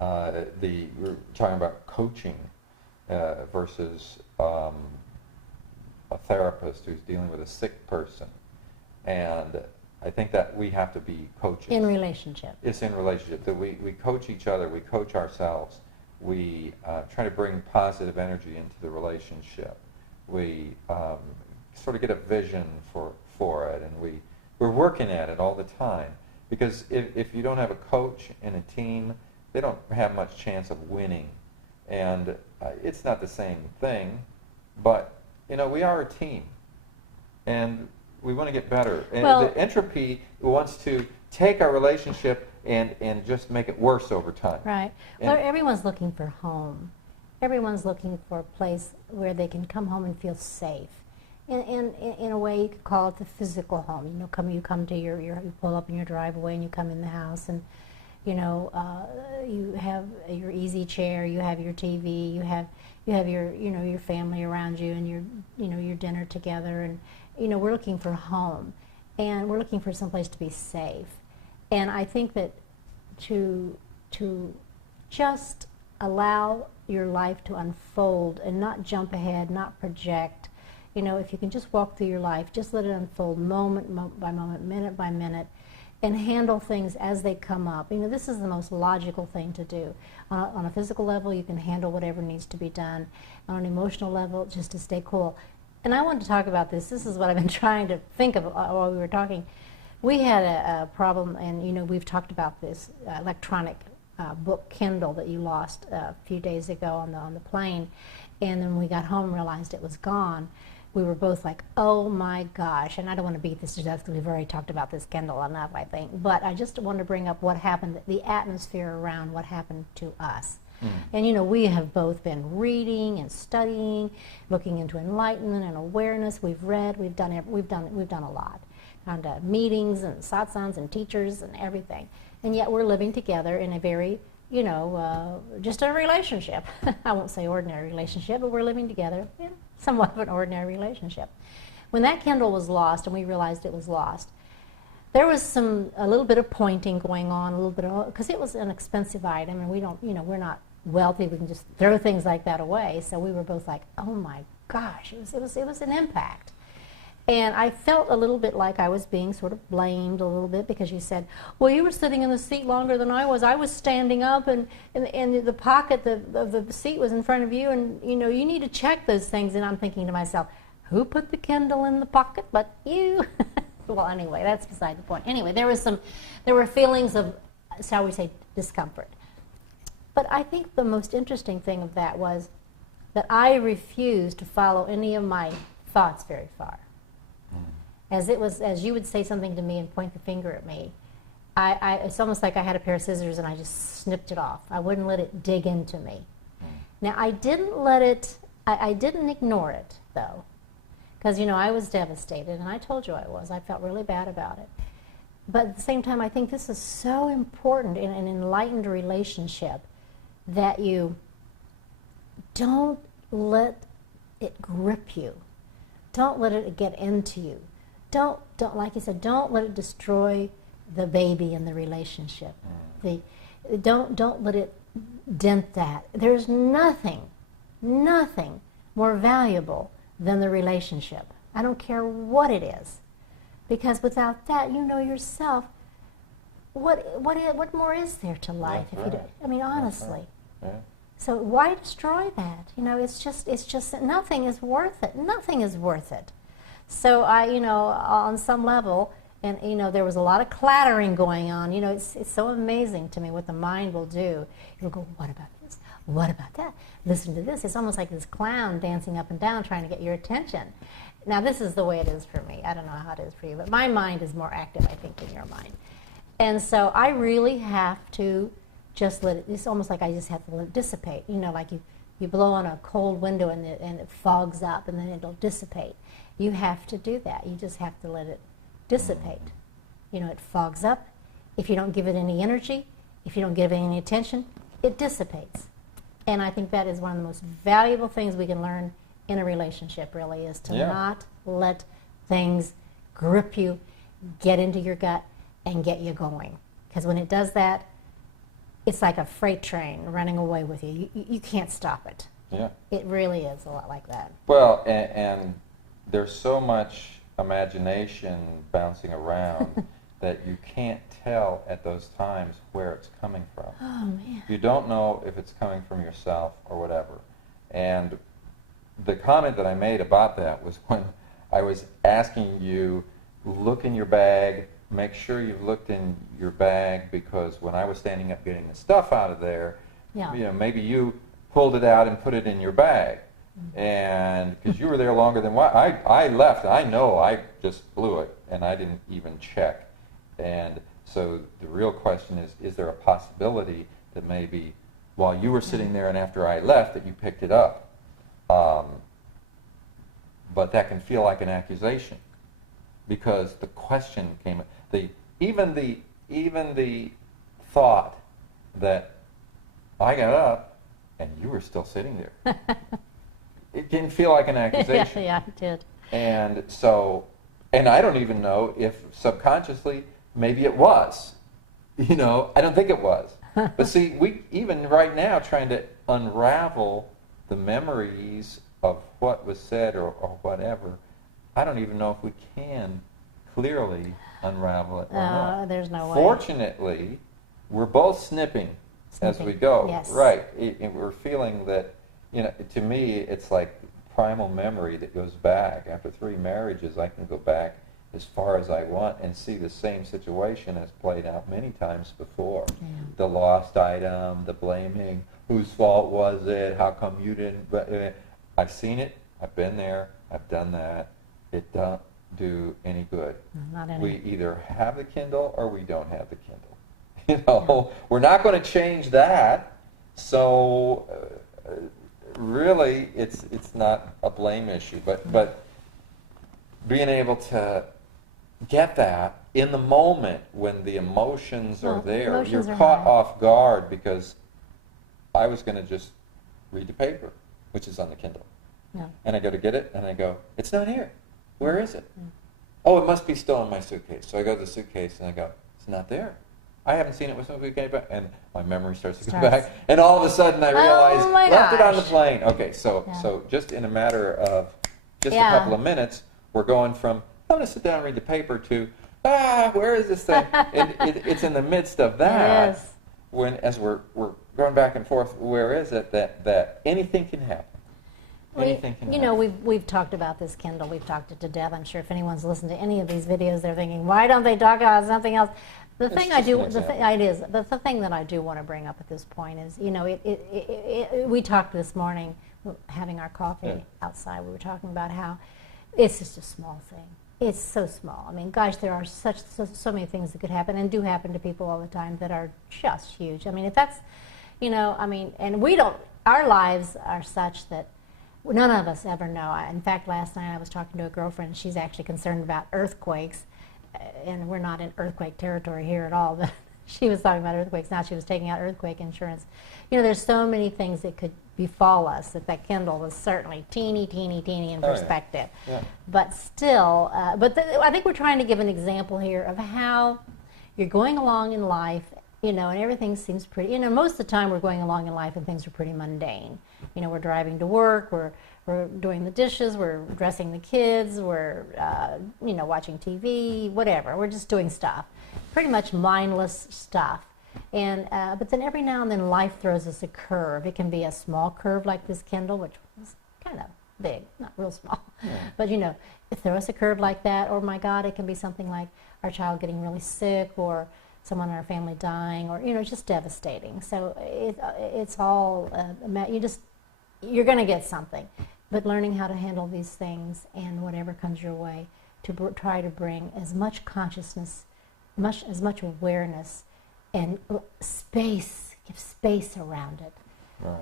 We're talking about coaching versus a therapist who's dealing with a sick person. And I think that we have to be coaches. In relationship. It's in relationship, that we coach each other, we coach ourselves, we try to bring positive energy into the relationship. We sort of get a vision for it, and we're working at it all the time. Because if you don't have a coach and a team, they don't have much chance of winning. And it's not the same thing, but we are a team, and we want to get better. And the entropy wants to take our relationship and just make it worse over time. Right. Well, everyone's looking for home. Everyone's looking for a place where they can come home and feel safe. In a way, you could call it the physical home. You come to you pull up in your driveway and you come in the house, and you have your easy chair, you have your TV, you have your family around you, and your dinner together, and we're looking for home, and we're looking for someplace to be safe. And I think that to just allow your life to unfold and not jump ahead, not project. If you can just walk through your life, just let it unfold moment by moment, minute by minute, and handle things as they come up. This is the most logical thing to do. On a physical level, you can handle whatever needs to be done. On an emotional level, just to stay cool. And I wanted to talk about this. This is what I've been trying to think of while we were talking. We had a problem, and we've talked about this electronic book Kindle that you lost a few days ago on the plane. And then when we got home and realized it was gone, we were both like, oh my gosh. And I don't want to beat this to death because we've already talked about this Kindle enough, I think. But I just want to bring up what happened, the atmosphere around what happened to us. And we have both been reading and studying, looking into enlightenment and awareness. We've read, we've done a lot. Gone to meetings and satsangs and teachers and everything. And yet we're living together in a very, just a relationship. I won't say ordinary relationship, but we're living together in somewhat of an ordinary relationship. When that Kindle was lost and we realized it was lost, there was a little bit of pointing going on, a little bit of, because it was an expensive item, and we don't, we're not wealthy, we can just throw things like that away. So we were both like, oh my gosh, it was an impact. And I felt a little bit like I was being sort of blamed a little bit, because you said, well, you were sitting in the seat longer than I was. I was standing up, and the pocket of the seat was in front of you, and you need to check those things. And I'm thinking to myself, who put the Kindle in the pocket but you? Well, anyway, that's beside the point. Anyway, there were feelings of, shall we say, discomfort. But I think the most interesting thing of that was that I refused to follow any of my thoughts very far. As you would say something to me and point the finger at me, it's almost like I had a pair of scissors and I just snipped it off. I wouldn't let it dig into me. Now, I didn't ignore it, though, because, I was devastated, and I told you I was. I felt really bad about it. But at the same time, I think this is so important in an enlightened relationship that you don't let it grip you. Don't let it get into you. Don't like you said, don't let it destroy the baby in the relationship. Don't let it dent that. There's nothing more valuable than the relationship. I don't care what it is. Because without that, yourself, what more is there to life? That's if you right. do, I mean, honestly. Right. Yeah. So why destroy that? It's just nothing is worth it. Nothing is worth it. So on some level, and there was a lot of clattering going on. It's so amazing to me what the mind will do. It'll go, what about this? What about that? Listen to this. It's almost like this clown dancing up and down trying to get your attention. Now, this is the way it is for me. I don't know how it is for you, but my mind is more active, I think, than your mind. And so I really have to just let it, it's almost like I just have to let it dissipate. Like you blow on a cold window and it fogs up and then it'll dissipate. You have to do that. You just have to let it dissipate. It fogs up. If you don't give it any energy, if you don't give it any attention, it dissipates. And I think that is one of the most valuable things we can learn in a relationship, really, is to not let things grip you, get into your gut, and get you going. Because when it does that, it's like a freight train running away with you. You can't stop it. Yeah. It really is a lot like that. Well, and there's so much imagination bouncing around that you can't tell at those times where it's coming from. Oh, man. You don't know if it's coming from yourself or whatever. And the comment that I made about that was when I was asking you, look in your bag, make sure you've looked in your bag, because when I was standing up getting the stuff out of there, Yeah. you know, maybe you pulled it out and put it in your bag. And because you were there longer than what I left, I know I just blew it and I didn't even check. And so the real question is there a possibility that maybe while you were sitting there and after I left that you picked it up? But that can feel like an accusation, because the question came, even the thought that I got up and you were still sitting there. It can feel like an accusation. Yeah, it did. And so, and I don't even know if subconsciously maybe it was. You know, I don't think it was. But see, we even right now trying to unravel the memories of what was said or whatever, I don't even know if we can clearly unravel it or not. There's no way. Fortunately, we're both snipping as we go. Yes. Right. And we're feeling that, you know, to me, it's like primal memory that goes back. After 3 marriages, I can go back as far as I want and see the same situation as played out many times before. Yeah. The lost item, the blaming, whose fault was it, how come you didn't, but I've seen it, I've been there, I've done that. It don't do any good. Not any. We either have the Kindle or we don't have the Kindle. You know, we're not going to change that. So really, it's not a blame issue, but being able to get that in the moment when the emotions are there, emotions you're are caught high. off guard, because I was going to just read the paper, which is on the Kindle, No. and I go to get it, and I go, it's not here. Where is it? Oh, it must be still in my suitcase. So I go to the suitcase, and I go, it's not there. I haven't seen it with somebody came back, and my memory starts to go back, and all of a sudden I realize my left it on the gosh. plane. Okay, so Yeah. so just in a matter of just Yeah. a couple of minutes, we're going from I'm going to sit down and read the paper to where is this thing? And it's in the midst of that It is. when as we're going back and forth. Where is it that anything can happen? Anything can You happen. know, we've talked about this Kindle. We've talked it to death. I'm sure if anyone's listened to any of these videos, they're thinking, why don't they talk about something else? The It's thing I just do, an the example. thing it is, the thing that I do want to bring up at this point is, you know, we talked this morning, having our coffee Yeah. outside. We were talking about how it's just a small thing. It's so small. I mean, gosh, there are so many things that could happen and do happen to people all the time that are just huge. I mean, if that's, you know, I mean, and we don't. Our lives are such that none of us ever know. In fact, last night I was talking to a girlfriend. She's actually concerned about earthquakes, and we're not in earthquake territory here at all, but she was talking about earthquakes. Now she was taking out earthquake insurance. You know, there's so many things that could befall us that Kindle was certainly teeny in Oh, yeah. perspective. Yeah. But still, I think we're trying to give an example here of how you're going along in life, you know, and everything seems pretty, you know, most of the time we're going along in life and things are pretty mundane. You know, we're driving to work, we're doing the dishes, we're dressing the kids, we're, you know, watching TV, whatever. We're just doing stuff. Pretty much mindless stuff. And, but then every now and then life throws us a curve. It can be a small curve like this Kindle, which was kind of big, not real small. Yeah. But, you know, it throws us a curve like that, or my God, it can be something like our child getting really sick, or someone in our family dying, or, you know, just devastating. So it's all, you're going to get something. But learning how to handle these things and whatever comes your way to try to bring as much consciousness, as much awareness and space, give space around it. Right.